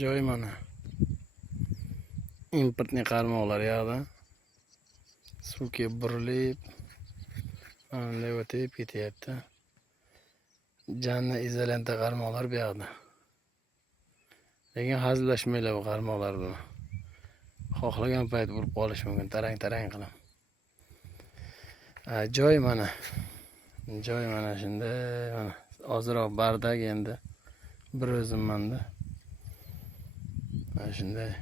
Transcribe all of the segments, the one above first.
Joy mana. Importni qarmoqlar yoqda. Suvga burilib, mana o'tib ketyapti. Janna izolenta qarmoqlar bu yoqda. Lekin hazillashmaylar bu qarmoqlar bilan. Xohlagan payt urib qolish mumkin, tarang-tarang qilib. Joy mana. Joy mana shunday mana. Ozroq bardak endi. Bir o'zimman-da. Mana shunday.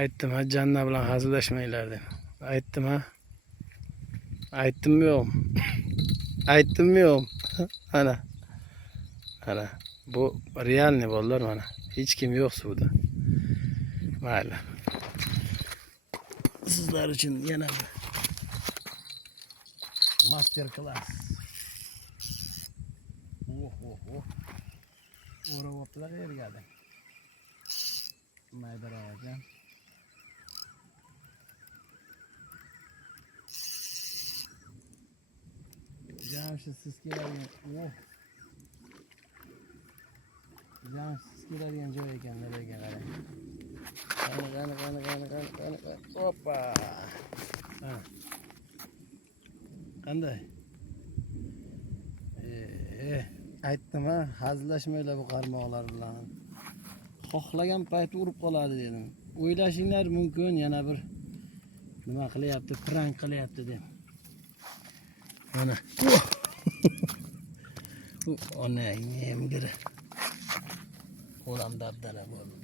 Aytdim ha, Janna bilan hazillashmanglar deb. Aytdim ha. Aytdimmi yo'q? Aytdimmi yo'q? Ana. Ana. Bu realniy bolalar mana. Hech kim yo'q suvda. Mayli. Sizlar uchun yana bir master class. O'rab o'tlar yergadi. Maydaroq ekan. Jamshid siz keladigan. Jamshid siz keladigan joy ekan, nariga qarang. Qani. Hoppa. Qanday? Aytdim ha, hazillashmanglar bu qarmoqlar bilan. Xohlagan payt urib qoladi dedim. O'ylashinglar mumkin, yana bir nima qilyapti, prank qilyapti deb. Mana. Ona, yemgiri. Qo'lim dabdala bo'ldi.